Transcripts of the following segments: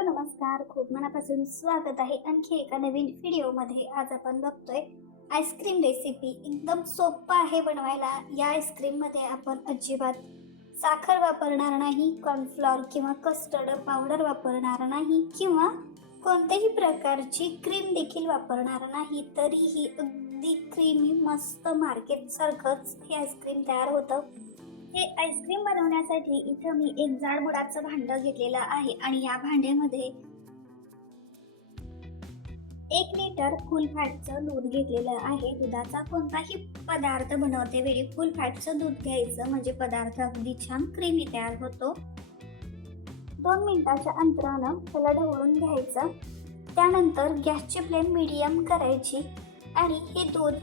Hello नमस्कार, खूप मनापासून स्वागत आहे आणखी एका नवीन व्हिडिओमध्ये। आज आपण बघतोय आईस्क्रीम रेसिपी। एकदम सोपं आहे बनवायला। या आईस्क्रीममध्ये आपण अजिबात साखर वापरणार नाही, कॉर्नफ्लॉर किंवा कस्टर्ड पावडर वापरणार नाही किंवा कोणत्याही प्रकारची क्रीम देखील वापरणार नाही, तरीही अगदी क्रीमी मस्त मार्केटसारखंच हे आईस्क्रीम तयार होतं। हे आईस्क्रीम बनवण्यासाठी इथं मी एक जाड बुडाचं भांडं घेतलेलं आहे आणि या भांड्यामध्ये 1 लिटर फुल फॅटचं दूध घेतलेलं आहे। दुधाचा कोणताही पदार्थ बनवते वेळी फुल फॅटचं दूध घ्यायचं, म्हणजे पदार्थ अगदी छान क्रीमी तयार होतो। 2 मिनिटाच्या अंतरानं त्याला ढवळून घ्यायचं। त्यानंतर गॅसची फ्लेम मीडियम करायची आणि हे दूध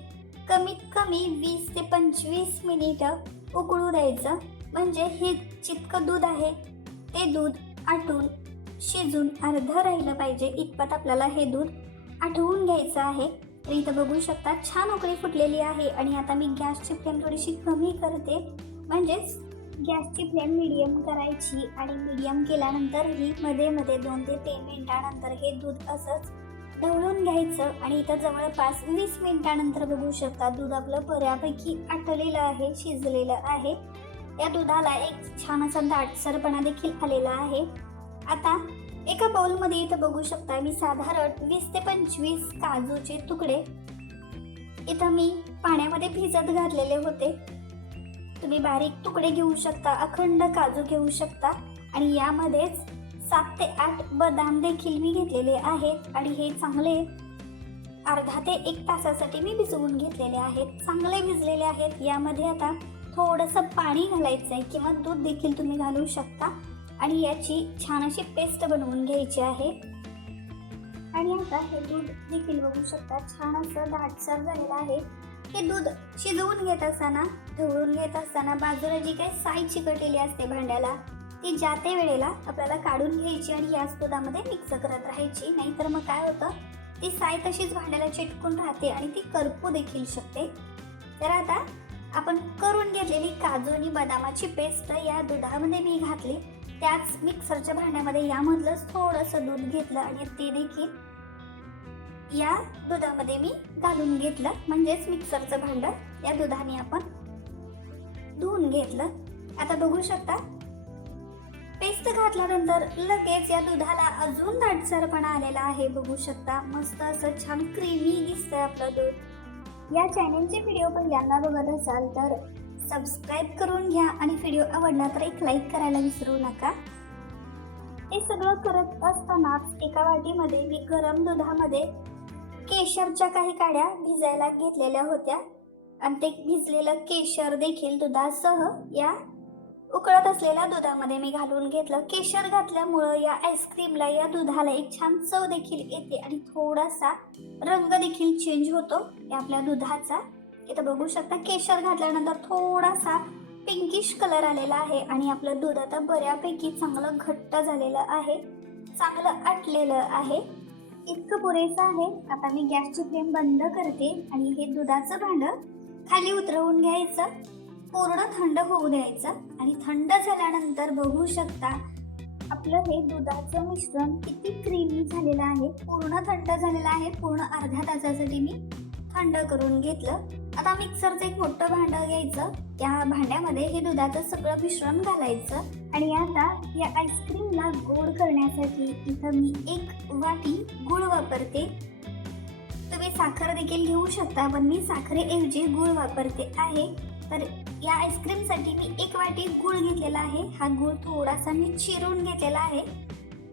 कमीत कमी 20 ते 25 मिनिटं उकळू द्यायचं। म्हणजे हे जितकं दूध आहे ते दूध आटून शिजून अर्धं राहिलं पाहिजे, इतपत आपल्याला हे दूध आटवून घ्यायचं आहे। तर इथं बघू शकता छान उकळी फुटलेली आहे आणि आता मी गॅसची फ्लेम थोडीशी कमी करते, म्हणजेच गॅसची फ्लेम मीडियम करायची आणि मीडियम केल्यानंतर ही मध्ये मध्ये 2 ते 3 मिनिटानंतर हे दूध असंच ढवळून घ्यायचं आणि इथं जवळपास 20 मिनिटानंतर बघू शकता दूध आपलं बऱ्यापैकी आटलेलं आहे, शिजलेलं आहे। या दुधाला एक छान असा दाटसरपणा देखील आलेला आहे। आता एका बाउलमध्ये इथं बघू शकता मी साधारण 20 ते 25 काजूचे तुकडे इथं मी पाण्यामध्ये भिजत घातलेले होते। तुम्ही बारीक तुकडे घेऊ शकता, अखंड काजू घेऊ शकता आणि यामध्येच 7 ते 8 बदाम देखील मी घेतलेले आहेत आणि हे चांगले अर्धा ते 1 तासासाठी मी भिजवून घेतलेले आहेत, चांगले भिजलेले आहेत। यामध्ये आता थोडंसं पाणी घालायचं आहे किंवा दूध देखील तुम्ही घालू शकता आणि याची छान अशी पेस्ट बनवून घ्यायची आहे। आणि आता हे दूध देखील बघू शकता छान असं दाटसर झालेलं आहे। हे दूध शिजवून घेत असताना, ढवळून घेत असताना बाजूला जी काही साय चिकटलेली असते भांड्याला, ती ज्या त्या वेळेला आपल्याला काढून घ्यायची आणि याच दुधामध्ये मिक्स करत राहायची, नाहीतर मग काय होतं ती साय तशीच भांड्याला चिटकून राहते आणि ती करपू देखील शकते। तर आता आपण करून घेतलेली काजू आणि बदामाची पेस्ट या दुधामध्ये मी घातली। त्याच मिक्सरच्या भांड्यामध्ये यामधलंच थोडंसं दूध घेतलं आणि ते देखील या दुधामध्ये मी घालून घेतलं, म्हणजेच मिक्सरचं भांडं या दुधाने आपण धुवून घेतलं। आता बघू शकता पेस्ट घातल्यानंतर लगेच या दुधाला अजून दाटसरपणा आलेला आहे। बघू शकता मस्त असं छान क्रीमी दिसतंय आपलं दूध। या चॅनलचे व्हिडिओ पहिल्यांदा बघत असाल तर सबस्क्राईब करून घ्या आणि व्हिडिओ आवडला तर एक लाईक करायला विसरू नका। हे सगळं करत असतानाच एका वाटीमध्ये मी गरम दुधामध्ये केशरच्या काही काड्या भिजायला घेतलेल्या होत्या आणि ते भिजलेलं केशर देखील दुधासह या उकळत असलेल्या दुधामध्ये मी घालून घेतलं। केशर घातल्यामुळं या आईस्क्रीमला, या दुधाला एक छान चव देखील येते आणि थोडासा रंग देखील चेंज होतो या आपल्या दुधाचा। इथं बघू शकता केशर घातल्यानंतर थोडासा पिंकिश कलर आलेला आहे आणि आपलं दूध आता बऱ्यापैकी चांगलं घट्ट झालेलं आहे, चांगलं आटलेलं आहे, इतकं पुरेसं आहे। आता मी गॅसची फ्लेम बंद करते आणि हे दुधाचं भांडं खाली उतरवून घ्यायचं, पूर्ण थंड होऊ द्यायचं आणि थंड झाल्यानंतर बघू शकता आपलं हे दुधाचं मिश्रण किती क्रीमी झालेलं आहे, पूर्ण थंड झालेलं आहे। पूर्ण अर्ध्या तासासाठी मी थंड करून घेतलं। आता मिक्सरचं एक मोठं भांडं घ्यायचं, त्या भांड्यामध्ये हे दुधाचं सगळं मिश्रण घालायचं आणि आता या आईस्क्रीमला गोड करण्यासाठी इथं मी 1 वाटी गूळ वापरते। तुम्ही साखर देखील घेऊ शकता, पण मी साखरेऐवजी गूळ वापरते आहे। तर या आईस्क्रीमसाठी मी 1 वाटी गूळ घेतलेला आहे। हा गूळ थोडासा मी चिरून घेतलेला आहे,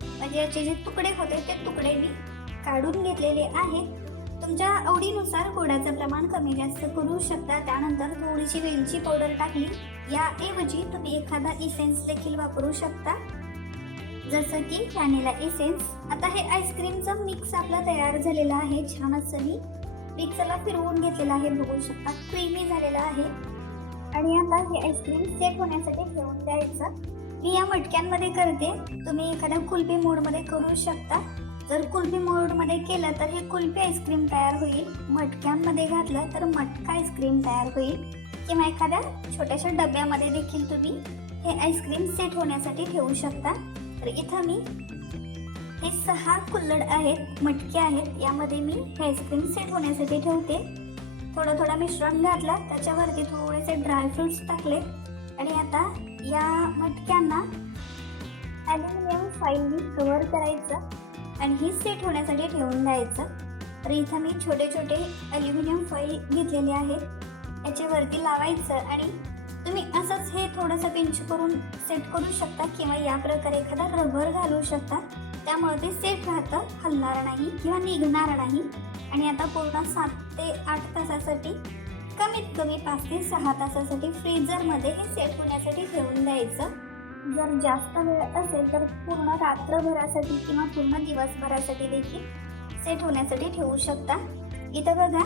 म्हणजे याचे जे तुकडे होते ते तुकडे मी काढून घेतलेले आहेत। तुमच्या आवडीनुसार गोडाचं प्रमाण कमी जास्त करू शकता। त्यानंतर थोडीशी वेलची पावडर टाकली, याऐवजी तुम्ही एखादा इसेन्स देखील वापरू शकता, जसं की व्हॅनिला इसेन्स। आता हे आईस्क्रीमचं मिक्स आपलं तयार झालेलं आहे। छान असं मी मिक्सरला फिरवून घेतलेलं आहे, बघू शकता क्रीमी झालेलं आहे। आणि आता हे आईस्क्रीम सेट होण्यासाठी ठेवून द्यायचं। मी या मटक्यांमध्ये करते, तुम्ही एखाद्या कुल्फी मोडमध्ये करू शकता। जर कुल्फी मोडमध्ये केलं तर हे कुल्फी आईस्क्रीम तयार होईल, मटक्यांमध्ये घातलं तर मटका आईस्क्रीम तयार होईल, किंवा एखाद्या छोट्याशा डब्यामध्ये देखील तुम्ही हे आईस्क्रीम सेट होण्यासाठी ठेवू शकता। तर इथं मी हे 6 कुल्हड आहेत, मटके आहेत. यामध्ये मी हे आईस्क्रीम सेट होण्यासाठी ठेवते. थोडं थोडं मिश्रण घातलं, त्याच्यावरती थोडेसे ड्रायफ्रुट्स टाकले आणि आता या मटक्यांना ॲल्युमिनियम फॉइलनी कव्हर करायचं आणि ही सेट होण्यासाठी ठेवून द्यायचं. तर इथं मी छोटे छोटे ॲल्युमिनियम फॉइल घेतलेले आहेत, याच्यावरती लावायचं आणि तुम्ही असंच हे थोडंसं पिंच करून सेट करू शकता किंवा या प्रकारे एखादा रबर घालू शकता. त्यामुळे ते सेट राहतं, हलणार नाही किंवा निघणार नाही. आणि आता पूर्ण 7 ते 8 तासासाठी, कमीत कमी 5 ते 6 तासासाठी फ्रीझरमध्ये हे सेट होण्यासाठी ठेवून द्यायचं. जर जास्त वेळ असेल तर पूर्ण रात्रभरासाठी किंवा पूर्ण दिवसभरासाठी देखील सेट होण्यासाठी ठेवू शकता. इथं बघा,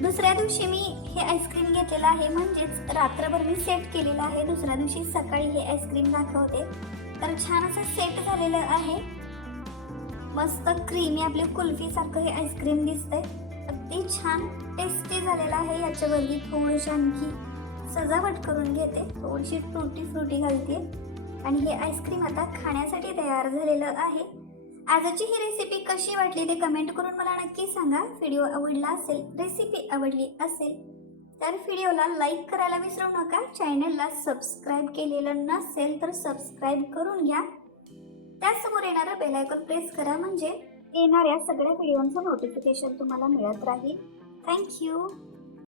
दुसऱ्या दिवशी मी हे आईस्क्रीम घेतलेलं आहे, म्हणजेच रात्रभर मी सेट केलेलं आहे. दुसऱ्या दिवशी सकाळी हे आईस्क्रीम दाखवते. तर छान असं सेट झालेलं आहे. मस्त क्रीमी आपले कुल्फीसारखं हे आईस्क्रीम दिसतंय. अगदी छान टेस्टी झालेलं आहे. याच्यावरती थोडीशी आणखी सजावट करून घेते, थोडीशी टूटी फ्रुटी घालते आणि हे आईस्क्रीम आता खाण्यासाठी तयार झालेलं आहे. आजची ही रेसिपी कशी वाटली ते कमेंट करून मला नक्की सांगा. व्हिडिओ आवडला असेल, रेसिपी आवडली असेल तर व्हिडिओला लाईक करायला विसरू नका. चॅनलला सबस्क्राईब केलेलं नसेल तर सबस्क्राईब करून घ्या. त्यासमोर येणारं बेल आयकॉन प्रेस करा, म्हणजे येणाऱ्या सगळ्या व्हिडिओचं नोटिफिकेशन तुम्हाला मिळत राहील. थँक्यू.